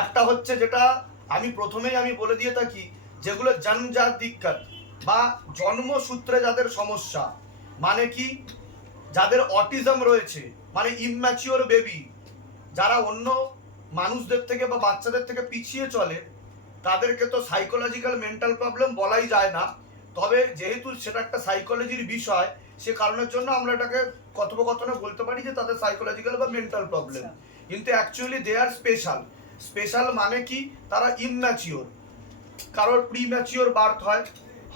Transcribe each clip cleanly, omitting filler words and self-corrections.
একটা হচ্ছে যেটা আমি প্রথমেই বলে দিয়ে থাকি, যেগুলো জন্মজাত দিক্কত বা জন্মসূত্রে যাদের সমস্যা, মানে কি যাদের অটিজম রয়েছে, মানে ইম্যাচিওর বেবি, যারা অন্য মানুষদের থেকে বা বাচ্চাদের থেকে পিছিয়ে চলে, তাদেরকে তো সাইকোলজিক্যাল মেন্টাল প্রবলেম বলাই যায় না। তবে যেহেতু সেটা একটা সাইকোলজির বিষয়, সে কারণের জন্য আমরা এটাকে কথোপকথনে বলতে পারি যে তাদের সাইকোলজিক্যাল বা মেন্টাল প্রবলেম। কিন্তু actually they are special. Special মানে কি, তারা ইমম্যাচিওর। কারোর প্রিম্যাচিওর বার্থ হয়,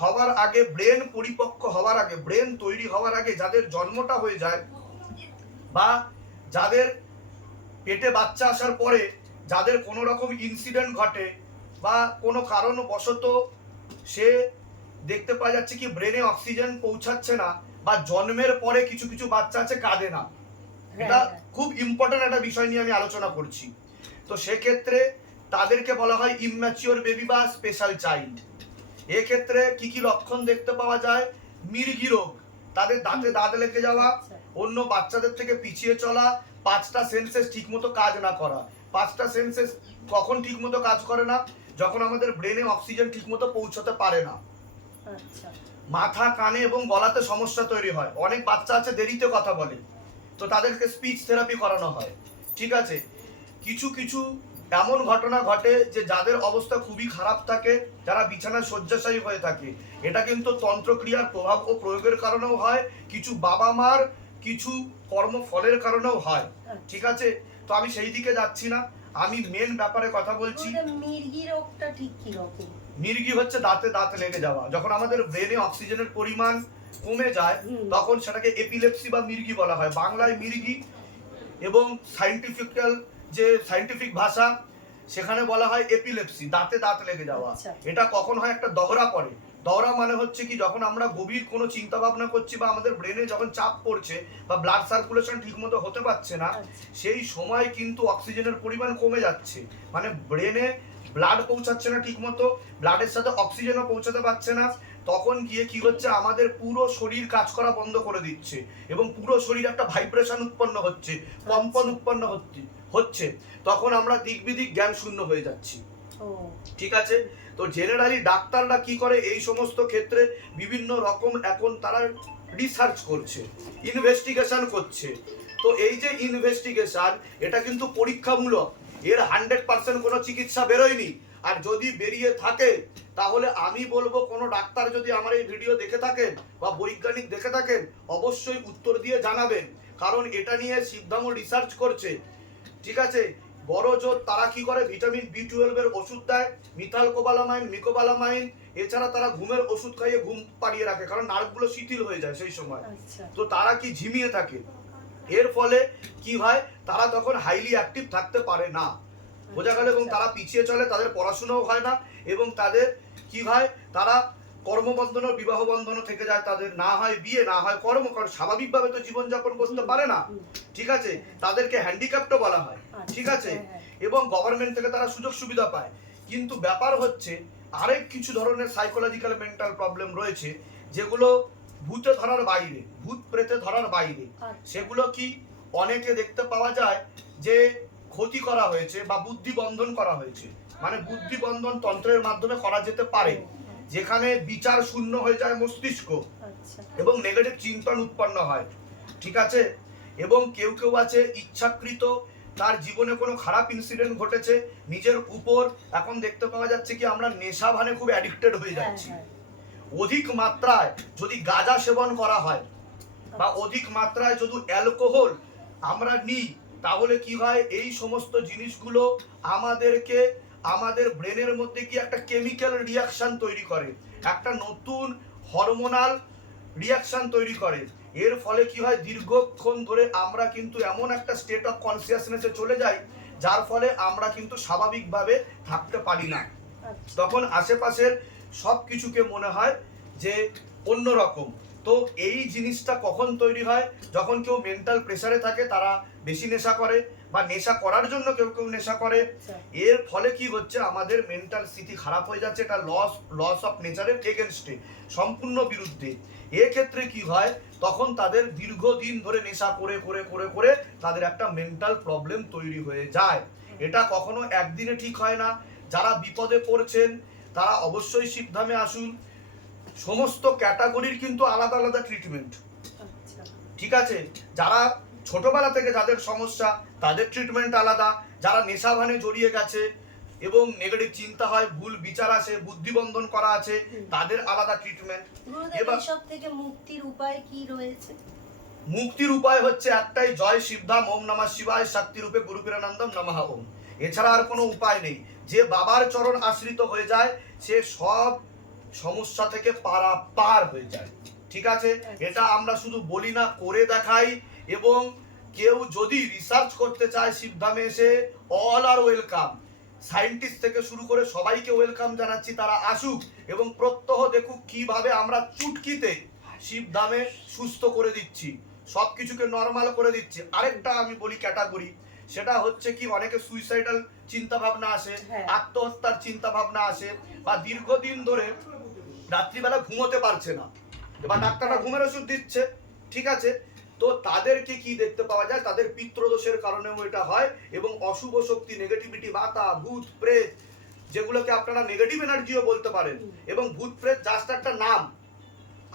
হওয়ার আগে ব্রেন পরিপক্ক হওয়ার আগে, ব্রেন তৈরি হওয়ার আগে যাদের জন্মটা হয়ে যায়, বা যাদের পেটে বাচ্চা আসার পরে যাদের কোনো রকম ইনসিডেন্ট ঘটে বা কোনো কারণবশত সে দেখতে পাওয়া যাচ্ছে কি ব্রেনে অক্সিজেন পৌঁছাচ্ছে না, বা জন্মের পরে কিছু কিছু বাচ্চা আছে কাঁদে না, এটা খুব ইম্পর্টেন্ট একটা বিষয় নিয়ে আমি আলোচনা করছি। তো সেক্ষেত্রে তাদেরকে বলা হয় ইম্যাচিওর বেবি বা স্পেশাল চাইল্ড। এক্ষেত্রে কি কি লক্ষণ দেখতে পাওয়া যায়? মির্গি রোগ, তাদের দাঁতে দাঁত লেগে যাওয়া, অন্য বাচ্চাদের থেকে পিছিয়ে চলা, পাঁচটা সেন্সেস ঠিকমতো কাজ না করা। পাঁচটা সেন্সেস কখন ঠিকমতো কাজ করে না? যখন আমাদের ব্রেনে অক্সিজেন ঠিকমতো পৌঁছতে পারে না। মাথা, কানে এবং গলাতে সমস্যা তৈরি হয়। অনেক বাচ্চা আছে দেরিতে কথা বলে, তো তাদেরকে স্পিচ থেরাপি করানো হয়। ঠিক আছে, কিছু কিছু এমন ঘটনা ঘটে যে যাদের অবস্থা খুবই খারাপ থাকে, যারা বিছানায় শয্যাশায়ী হয়ে থাকে। এটা কিন্তু তন্ত্রক্রিয়ার প্রভাব ও প্রয়োগের কারণেও হয়, কিছু বাবা মার কিছু কর্মফলের কারণেও হয়। ঠিক আছে, তো আমি সেই দিকে যাচ্ছি না, আমি মেন ব্যাপারে কথা বলছি। মির্গি রোগটা ঠিক কি রকম? মির্গি হচ্ছে দাঁতে দাঁত লেগে যাওয়া। যখন আমাদের ব্রেনে অক্সিজেনের পরিমাণ কমে যায়, তখন সেটাকে এপিলেপসি বা মির্গি বলা হয়। বাংলায় মির্গি, এবং সাইন্টিফিক ভাষা সেখানে বলা হয় এপিলেপসি, দাঁতে দাঁত লেগে যাওয়া। এটা কখন হয়? একটা দহরা পড়ে। দহরা মানে হচ্ছে কি, যখন আমরা গভীর কোনো চিন্তা ভাবনা করছি বা আমাদের ব্রেনে যখন চাপ পড়ছে বা ব্লাড সার্কুলেশন ঠিকমতো হতে পারছে না, সেই সময় কিন্তু অক্সিজেনের পরিমাণ কমে যাচ্ছে, মানে ব্রেনে ব্লাড পৌঁছাচ্ছে না ঠিকমতো, ব্লাডের সাথে অক্সিজেনও পৌঁছাতে পারছে না। তখন গিয়ে কি হচ্ছে, আমাদের পুরো শরীর কাজ করা বন্ধ করে দিচ্ছে, এবং পুরো শরীর একটা ভাইব্রেশন উৎপন্ন হচ্ছে, কম্পন উৎপন্ন হচ্ছে। তখন আমরা দিক বিদিক জ্ঞান শূন্য হয়ে যাচ্ছি। ঠিক আছে, তো জেনারেলি ডাক্তাররা কি করে, এই সমস্ত ক্ষেত্রে বিভিন্ন রকম এখন তারা রিসার্চ করছে, ইনভেস্টিগেশন করছে। তো এই যে ইনভেস্টিগেশন, এটা কিন্তু পরীক্ষামূলক, এর 100% কোনো চিকিৎসা বেরোয়নি। আর যদি বেরিয়ে থাকে, তাহলে আমি বলবো কোনো ডাক্তার যদি আমার এই ভিডিও দেখে থাকেন বা বৈজ্ঞানিক দেখে থাকেন, অবশ্যই উত্তর দিয়ে জানাবেন, কারণ এটা নিয়ে শিবধামও রিসার্চ করছে। ঠিক আছে, বড় জোর তারা কি করে, ভিটামিন B12 এর ওষুধ দেয়, মিথাইলকোবালামাইন, মিকোবালামাইন, এছাড়া তারা ঘুমের ওষুধ খাইয়ে ঘুম পাড়িয়ে রাখে, কারণ নার্ভগুলো শিথিল হয়ে যায় সেই সময়। তো তারা কি ঝিমিয়ে থাকে, এর ফলে কি হয়, তারা তখন হাইলি অ্যাক্টিভ থাকতে পারে না, বোঝা গেল। এবং তারা পিছিয়ে চলে, তাদের পড়াশোনাও হয় না, এবং তাদের কি হয়, তারা কর্মবন্ধন ও বিবাহ বন্ধন থেকে যায়, তাদের না হয় বিয়ে, না হয় কর্ম, কারণ স্বাভাবিকভাবে তো জীবনযাপন করতে পারে না। ঠিক আছে, তাদেরকে হ্যান্ডিক্যাপ্টও বলা হয়। ঠিক আছে, এবং গভর্নমেন্ট থেকে তারা সুযোগ সুবিধা পায়। কিন্তু ব্যাপার হচ্ছে, আরেক কিছু ধরনের সাইকোলজিক্যাল মেন্টাল প্রবলেম রয়েছে, যেগুলো ভূতে ধরার বাইরে, ভূত প্রেতে ধরার বাইরে। সেগুলো কি, অনেকে দেখতে পাওয়া যায় যে ক্ষতি করা হয়েছে বা বুদ্ধি বন্ধন করা হয়েছে, মানে বুদ্ধি বন্ধন তন্ত্রের মাধ্যমে করা যেতে পারে, যেখানে বিচার শূন্য হয়ে যায় মস্তিষ্ক, এবং নেগেটিভ চিন্তন উৎপন্ন হয়। ঠিক আছে, এবং কেউ কেউ আছে ইচ্ছাকৃত, তার জীবনে কোনো খারাপ ইনসিডেন্ট ঘটেছে নিজের উপর, এখন দেখতে পাওয়া যাচ্ছে কি আমরা নেশা ভানে খুব অ্যাডিক্টেড হয়ে যাচ্ছি। অধিক মাত্রায় যদি গাঁজা সেবন করা হয় বা অধিক মাত্রায় যদি অ্যালকোহল আমরা নিই, তাহলে কি হয়, এই সমস্ত জিনিসগুলো আমাদেরকে আমাদের ব্রেনের মধ্যে কি একটা কেমিক্যাল রিয়াকশন তৈরি করে, একটা নতুন হরমোনাল রিয়াকশন তৈরি করে। এর ফলে কি হয়, দীর্ঘক্ষণ ধরে আমরা কিন্তু এমন একটা স্টেট অফ কনসিয়াসনেসে চলে যাই, যার ফলে আমরা কিন্তু স্বাভাবিকভাবে থাকতে পারি না। তখন আশেপাশের সব কিছুকে মনে হয় যে অন্যরকম। তো এই জিনিসটা কখন তৈরি হয়, যখন কেউ মেন্টাল প্রেসারে থাকে, তারা বেশি নেশা করে, বা নেশা করার জন্য কেউ কেউ নেশা করে। এর ফলে কি হচ্ছে, আমাদের মেন্টাল স্থিতি খারাপ হয়ে যাচ্ছে, এটা লস অফ নেচারের এগেনস্টে, সম্পূর্ণ বিরুদ্ধে। এক্ষেত্রে কি হয়, তখন তাদের দীর্ঘদিন ধরে নেশা করে করে করে করে তাদের একটা মেন্টাল প্রবলেম তৈরি হয়ে যায়। এটা কখনো একদিনে ঠিক হয় না। যারা বিপদে পড়ছেন তারা অবশ্যই শিবধামে আসুন। সমস্ত ক্যাটাগরির কিন্তু আলাদা আলাদা ট্রিটমেন্ট, আচ্ছা ঠিক আছে? যারা ছোটবেলা থেকে যাদের সমস্যা তাদের ট্রিটমেন্ট আলাদা, যারা নেশাভানে জড়িয়ে গেছে এবং নেগেটিভ চিন্তা হয়, ভুল বিচার আছে, বুদ্ধিবন্ধন করা আছে, তাদের আলাদা ট্রিটমেন্ট। গুরুদেব এবার এসব থেকে মুক্তির উপায় কি রয়েছে? মুক্তির উপায় হচ্ছে একটাই, জয় শিবধাম, ওম নমঃ শিবায়, শক্তি রূপে গুরু পীরানন্দম নমঃ ওম। এছাড়া আর কোনো উপায় নেই। যে বাবার চরণ আশ্রিত হয়ে যায় সে সব সমস্যা থেকে পার হয়ে যায়, ঠিক আছে? এটা আমরা শুধু বলি না, করে দেখাই। এবং কেউ যদি রিসার্চ করতে চায় শিবধামে এসে, অল আর ওয়েলকাম। সায়েন্টিস্ট থেকে শুরু করে সবাইকে ওয়েলকাম জানাচ্ছি, তারা আসুক এবং প্রত্যহ দেখুক কিভাবে আমরা চুটকিতে শিবধামে সুস্থ করে দিচ্ছি, সব কিছুকে নর্মাল করে দিচ্ছি। আরেকটা আমি বলি ক্যাটাগরি, সেটা হচ্ছে কি অনেকে সুইসাইডাল চিন্তা ভাবনা আসে, আত্মহত্যার চিন্তা ভাবনা আসে, বা দীর্ঘদিন ধরে রাত্রিবেলা ঘুমোতে পারছে না, এবার ডাক্তাররা ঘুমের ওষুধ দিচ্ছে, ঠিক আছে? তো তাদেরকে কি দেখতে পাওয়া যায়, তাদের পিতৃদোষের কারণেও এটা হয়। এবং অশুভ শক্তি, নেগেটিভিটি, বাতা, ভূত, প্রেত, যেগুলোকে আপনারা নেগেটিভ এনার্জিও বলতে পারেন। এবং ভূত প্রেত জাস্ট একটা নাম,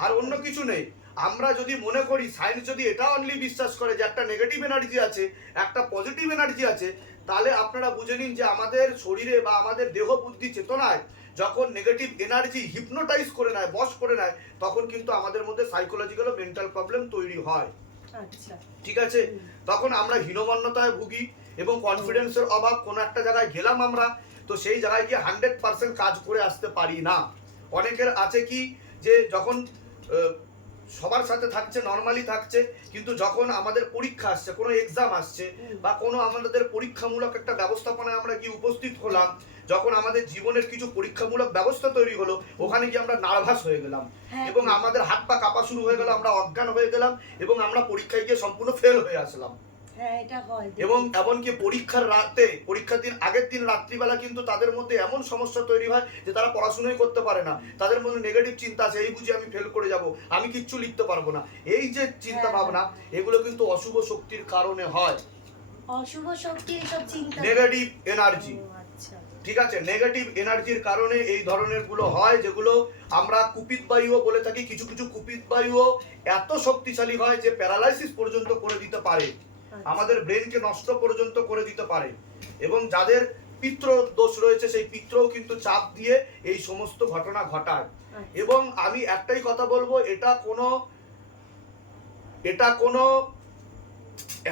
আর অন্য কিছু নেই। আমরা যদি মনে করি, সায়েন্স যদি এটা অনলি বিশ্বাস করে যে একটা নেগেটিভ এনার্জি আছে, একটা পজিটিভ এনার্জি আছে, তাহলে আপনারা বুঝে নিন যে আমাদের শরীরে বা আমাদের দেহ, বুদ্ধি, চেতনায় যখন নেগেটিভ এনার্জি হিপনোটাইজ করে নেয়, বশ করে নেয়, তখন কিন্তু আমাদের মধ্যে সাইকোলজিক্যাল ও মেন্টাল প্রবলেম তৈরি হয়। আচ্ছা ঠিক আছে? তখন আমরা হীনমন্যতায় ভুগি এবং কনফিডেন্সের অভাব। কোনো একটা জায়গায় গেলাম আমরা, তো সেই জায়গায় গিয়ে 100% কাজ করে আসতে পারি না। অনেকের আছে কি, যে যখন সবার সাথে থাকছে, নর্মালি থাকছে, কিন্তু যখন আমাদের পরীক্ষা আসছে, কোনো এক্সাম আসছে, বা কোনো আমাদের পরীক্ষামূলক একটা ব্যবস্থাপনায় আমরা গিয়ে উপস্থিত হলাম, যখন আমাদের জীবনের কিছু পরীক্ষামূলক ব্যবস্থা তৈরি হলো, ওখানে গিয়ে আমরা নার্ভাস হয়ে গেলাম এবং আমাদের হাত পা কাঁপা শুরু হয়ে গেল, আমরা অজ্ঞান হয়ে গেলাম এবং আমরা পরীক্ষায় গিয়ে সম্পূর্ণ ফেল হয়ে আসলাম। এবং এমনকি পরীক্ষার রাতে, পরীক্ষার দিন আগের দিন রাত্রিবেলা কিন্তু তাদের মধ্যে এমন সমস্যা তৈরি হয় যে তারা পড়াশোনাই করতে পারে না। তাদের মধ্যে নেগেটিভ চিন্তা আছে, এই বুঝি আমি ফেল করে যাব, আমি কিচ্ছু লিখতে পারবো না। এই যে চিন্তা ভাবনা, এগুলো কিন্তু অশুভ শক্তির কারণে হয়। অশুভ শক্তির সব চিন্তা, নেগেটিভ এনার্জি, আচ্ছা ঠিক আছে? নেগেটিভ এনার্জির কারণে এই ধরনের গুলো হয়, যেগুলো আমরা কুপিত বায়ুও বলে থাকি। কিছু কিছু কুপিত বায়ুও এত শক্তিশালী হয় যে প্যারালাইসিস পর্যন্ত করে দিতে পারে, আমাদের ব্রেনকে নষ্ট পর্যন্ত করে দিতে পারে। এবং যাদের পিতৃ দোষ রয়েছে, সেই পিতৃও কিন্তু চাপ দিয়ে এই সমস্ত ঘটনা ঘটায়। এবং আমি একটাই কথা বলবো, এটা কোনো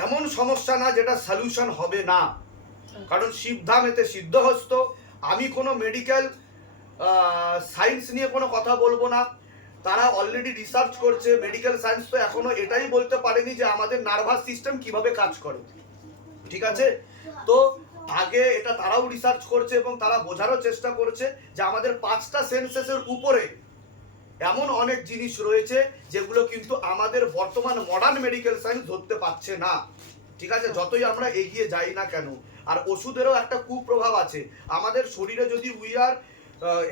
এমন সমস্যা না যেটা সলিউশন হবে না, কারণ শিবধাম এতে সিদ্ধহস্ত। আমি কোনো মেডিকেল সায়েন্স নিয়ে কোনো কথা বলবো না, তারা অলরেডি রিসার্চ করছে। মেডিকেল সায়েন্স তো এখনো এটাই বলতে পারেনি যে আমাদের নার্ভাস সিস্টেম কিভাবে কাজ করে, ঠিক আছে? তো আগে এটা তারাও রিসার্চ করছে এবং তারা বোঝারও চেষ্টা করছে যে আমাদের 5টা সেন্সেসের উপরে এমন অনেক জিনিস রয়েছে যেগুলো কিন্তু আমাদের বর্তমান মডার্ন মেডিকেল সায়েন্স ধরতে পারছে না, ঠিক আছে? যতই আমরা এগিয়ে যাই না কেন। আর ওষুধেরও একটা কুপ্রভাব আছে আমাদের শরীরে। যদি উই আর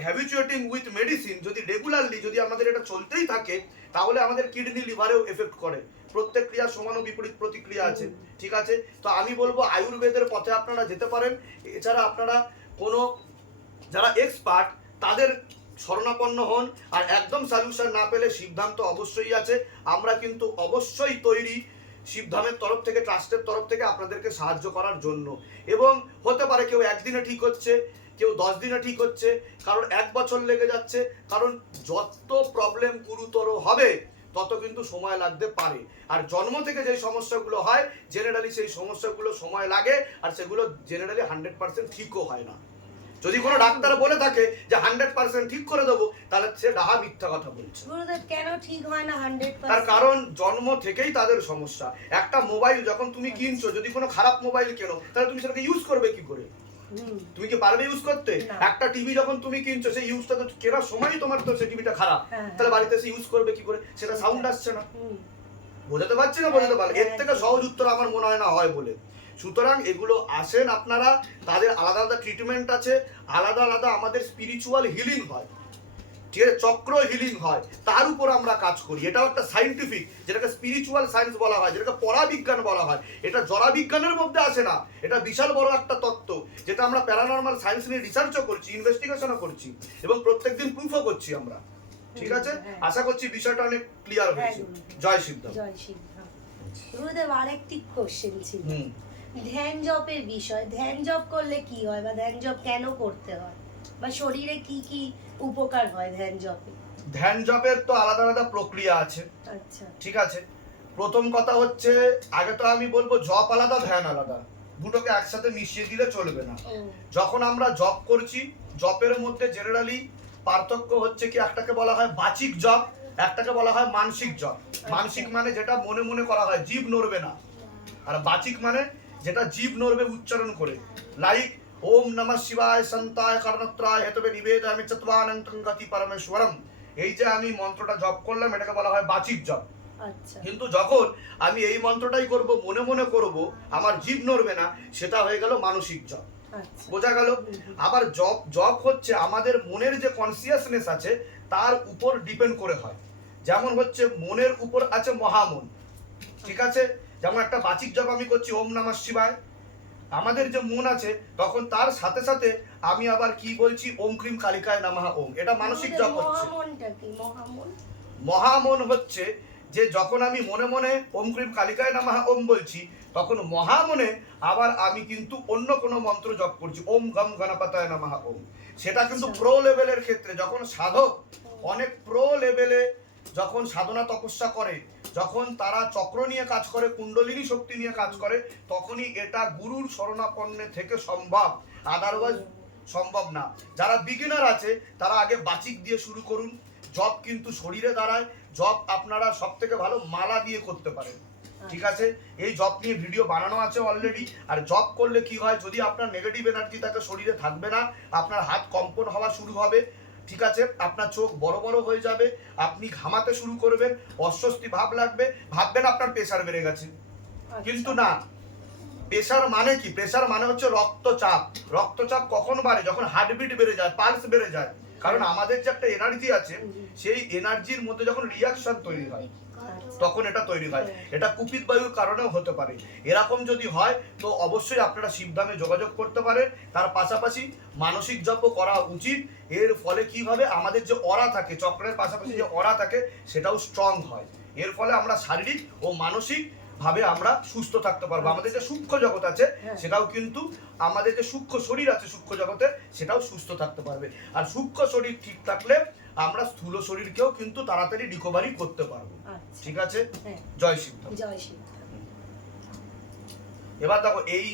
হ্যাবিচুয়েটিং উইথ মেডিসিন, যদি রেগুলারলি যদি আমাদের এটা চলতেই থাকে, তাহলে আমাদের কিডনি, লিভারেও এফেক্ট করে। প্রত্যেক ক্রিয়ার সমান ও বিপরীত প্রতিক্রিয়া আছে, ঠিক আছে? তো আমি বলবো আয়ুর্বেদের পথে আপনারা যেতে পারেন। এছাড়া আপনারা কোনো যারা এক্সপার্ট তাদের শরণাপন্ন হন। আর একদম সলিউশন না পেলে শিবধাম তো অবশ্যই আছে, আমরা কিন্তু অবশ্যই তৈরি শিবধামের তরফ থেকে, ট্রাস্টের তরফ থেকে আপনাদেরকে সাহায্য করার জন্য। এবং হতে পারে কেউ একদিনে ঠিক হচ্ছে, কেউ 10 দিনে ঠিক হচ্ছে, কারণ 1 বছর লেগে যাচ্ছে। কারণ যত প্রবলেম গুরুতর হবে তত কিন্তু সময় লাগতে পারে। আর জন্ম থেকে যে সমস্যাগুলো হয় জেনারেলি, সেই সমস্যাগুলো সময় লাগে, আর সেগুলো জেনারেলি 100% ঠিকও হয় না। যদি কোনো ডাক্তার বলে থাকে যে 100% ঠিক করে দেবো, তাহলে সে ডাহা মিথ্যা কথা বলছে। গুরুদেব কেন ঠিক হয় না 100%? তার কারণ জন্ম থেকেই তাদের সমস্যা। একটা মোবাইল যখন তুমি কিনছো, যদি কোনো খারাপ মোবাইল কেনো, তাহলে তুমি সেটাকে ইউজ করবে কি করে? তুমি কি পারবে ইউজ করতে? একটা টিভি যখন তুমি কিনছো, সেই ইউজটা তো কেনার সময়ই তোমার তো সেই টিভিটা খারাপ, তাহলে বাড়িতে এসে ইউজ করবে কি করে? সেটা সাউন্ড আসছে না। বোঝাতে পারছি না? বোঝাতে পারলে এর থেকে সহজ উত্তর আমার মনে হয় না হয় বলে। সুতরাং এগুলো আসেন আপনারা, তাদের আলাদা আলাদা ট্রিটমেন্ট আছে, আলাদা আলাদা আমাদের স্পিরিচুয়াল হিলিং হয়। ঠিক আছে, চক্র হিলিং হয়, তার উপর আমরা কাজ করি। এটাও একটা সায়েন্টিফিক, যেটাকে স্পিরিচুয়াল সায়েন্স বলা হয়, যেটাকে পরাবিজ্ঞান বলা হয়। এটা জড়া বিজ্ঞানের মধ্যে আসে না, এটা বিশাল বড় একটা তত্ত্ব, যেটা আমরা প্যারানর্মাল সায়েন্স নিয়ে রিসার্চও করছি, ইনভেস্টিগেশনও করছি এবং প্রত্যেকদিন প্রুফও করছি আমরা। ঠিক আছে, আশা করছি বিষয়টা অনেক ক্লিয়ার হয়েছে। জয় সিদ্ধ। জয় সিদ্ধ। গুরুদেব আরেকটি কোশ্চেন ছিল, হুম, ধ্যান জপের বিষয়। ধ্যান জপ করলে কি হয় বা ধ্যান জপ কেন করতে হয়, বা শরীরে কি কি উপকার হয় ধ্যান জপে? ধ্যান জপের তো আলাদা আলাদা প্রক্রিয়া আছে। আচ্ছা, ঠিক আছে, প্রথম কথা হচ্ছে, আগে তো আমি বলবো জপ আলাদা ধ্যান আলাদা, দুটোকে একসাথে মিশিয়ে দিলে চলবে না। ও যখন আমরা জপ করছি, জপের মধ্যে জেনারেলি পার্থক্য হচ্ছে কি, একটাকে বলা হয় বাচিক জপ, একটাকে বলা হয় মানসিক জপ। মানসিক মানে যেটা মনে মনে করা হয়, জীব নড়বে না। আর বাচিক মানে যেটা জীব নড়বে উচ্চারণ করে, লাইক ওম নমঃ শিবায় সন্তায় কর্ণত্রায় হেতবে নিবেদয়ামি চত্বানন্তং গতি পরমেশ্বরম। এই যে আমি মন্ত্রটা জপ করলাম, এটাকে বলা হয় বাচিক জপ। আচ্ছা, কিন্তু যখন আমি এই মন্ত্রটাই করব, মনে মনে করব, আমার জীব নড়বে না, সেটা হয়ে গেল মানসিক জপ। আচ্ছা, বোঝা গেল? আবার জপ জপ হচ্ছে আমাদের মনের যে কনসিয়াসনেস আছে তার উপর ডিপেন্ড করে হয়। যেমন হচ্ছে মনের উপর আছে মহামন। ঠিক আছে, যেমন একটা বাচিক জপ আমি করছি ওম নমঃ শিবায়, আমাদের যে মন আছে তখন তার সাথে সাথে আমি আবার কি বলছি, ওম ক্রিম কালিকায় নমঃ ওম। এটা মানসিক জপ হচ্ছে। মহামনটা কি? মহামন মহামন হচ্ছে যে যখন আমি মনে মনে ওম ক্রিম কালিকায় নমঃ ওম বলছি, তখন মহামনে আবার আমি কিন্তু অন্য কোনো মন্ত্র জপ করছি, ওম গম গণপতায় নমঃ ওম। সেটা কিন্তু প্রো লেভেলের ক্ষেত্রে, যখন সাধক অনেক প্রো লেভেলে যখন সাধনা তপস্যা করে, যখন তারা চক্র নিয়ে কাজ করে, কুণ্ডলিনী শক্তি নিয়ে কাজ করে, তখনই এটা গুরুর শরণাপন্নে থেকে সম্ভব, আদারওয়াইজ সম্ভব না। যারা বিগিনার আছে তারা আগে বাচিক দিয়ে শুরু করুন। জব কিন্তু শরীরে দাঁড়ায়, জব আপনারা সব থেকে ভালো মালা দিয়ে করতে পারেন। ঠিক আছে, এই জব নিয়ে ভিডিও বানানো আছে অলরেডি। আর জব করলে কি হয়, যদি আপনার নেগেটিভ এনার্জি থাকে শরীরে থাকবে না, আপনার হাত কম্পন হওয়া শুরু হবে। ঠিক আছে, আপনার চোখ বড় বড় হয়ে যাবে, আপনি ঘামাতে শুরু করবেন, অস্বস্তি ভাব লাগবে, ভাববেন আপনার প্রেশার বেড়ে গেছে। কিন্তু না, প্রেশার মানে কি? প্রেশার মানে হচ্ছে রক্তচাপ। রক্তচাপ কখন বাড়ে? যখন হার্টবিট বেড়ে যায়, পালস বেড়ে যায়। কারণ আমাদের যে একটা এনার্জি আছে, সেই এনার্জির মধ্যে যখন রিয়াকশন তৈরি হয় তখন এটা তৈরি হয়। এটা কুপিত বায়ুর কারণেও হতে পারে। এরকম যদি হয় তো অবশ্যই আপনারা শিবধামে যোগাযোগ করতে পারেন। তার পাশাপাশি মানসিক জপও করা উচিত। এর ফলে কি হবে, আমাদের যে অরা থাকে, চক্রের পাশাপাশি যে অরা থাকে, সেটাও স্ট্রং হয়। এর ফলে আমরা শারীরিক ও মানসিক ভাবে আমরা সুস্থ থাকতে পারবো। আমাদের যে সূক্ষ্ম জগৎ আছে সেটাও কিন্তু, আমাদের যে সূক্ষ্ম শরীর আছে সূক্ষ্ম জগতে, সেটাও সুস্থ থাকতে পারবে। আর সূক্ষ্ম শরীর ঠিক থাকলে আমরা স্থূল শরীরকেও কিন্তু তাড়াতাড়ি রিকভারি করতে পারবো। ঠিক আছে, জয় শিব। জয় শিব। এবার দেখো, এই